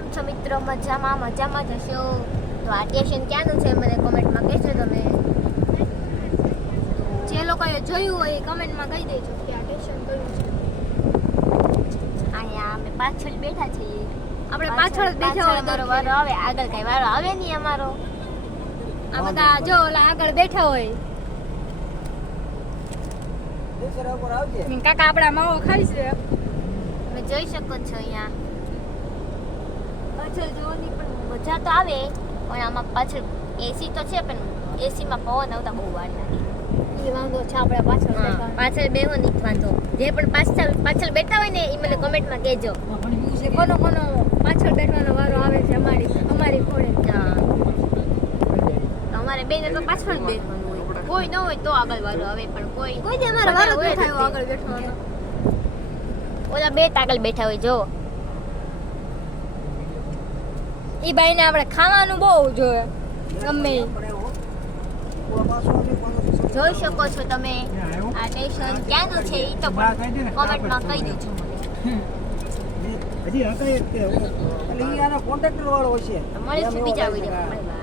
કેમ છો મિત્રો? મજામાં જ હશો. તો આ સ્ટેશન ક્યાંનું છે મને કોમેન્ટમાં કહેજો તમે. જે લોકોએ જોયું હોય એ કમેન્ટમાં કહી દેજો કે આ સ્ટેશન કયું છે. અહીંયા અમે પાછળ બેઠા છીએ. આપણે પાછળ જ બેઠા હોય અમારો વારો આવે, આગળ કઈ વારો આવે નહીં અમારો. આ બધા જો ઓલા આગળ બેઠા હોય. કાકા આપણા માવો ખાઈ છે. તમે જોઈ શકો છો અહીંયા પાછળ જોવાની પણ મજા તો આવે, પણ આમાં પાછળ એસી તો છે પણ એસીમાં પવન આવતા બહુ વાર લાગે. એ વાંધો છે આપણે પાછળ બેહો નહીં વાંધો. જે પણ પાછળ બેઠા હોય ને એ મને કમેન્ટમાં કહેજો કોનો પાછળ બેઠવાનો વારો આવે છે અમારી ઘોડે. હા, અમારે બેને તો પાછળ જ બેસવાનું હોય, કોઈ ન હોય તો આગળ વારો આવે, પણ કોઈ દે અમારો વારો બેઠા હોય આગળ બેઠવાનો. ઓલા બે આગળ બેઠા હોય. જો ઈ બાઈને આપણે ખાવાનું બહુ જોઈએ ગમે. જોઈ શકો છો તમે આ સ્ટેશન ક્યાંનું છે ઈ તો કોમેન્ટમાં કહી દેજો મને. હજી હતા એક કે એટલે ઈ આનો કોન્ટ્રાક્ટર વાળો હશે. મળીશું બીજા વિડિયોમાં.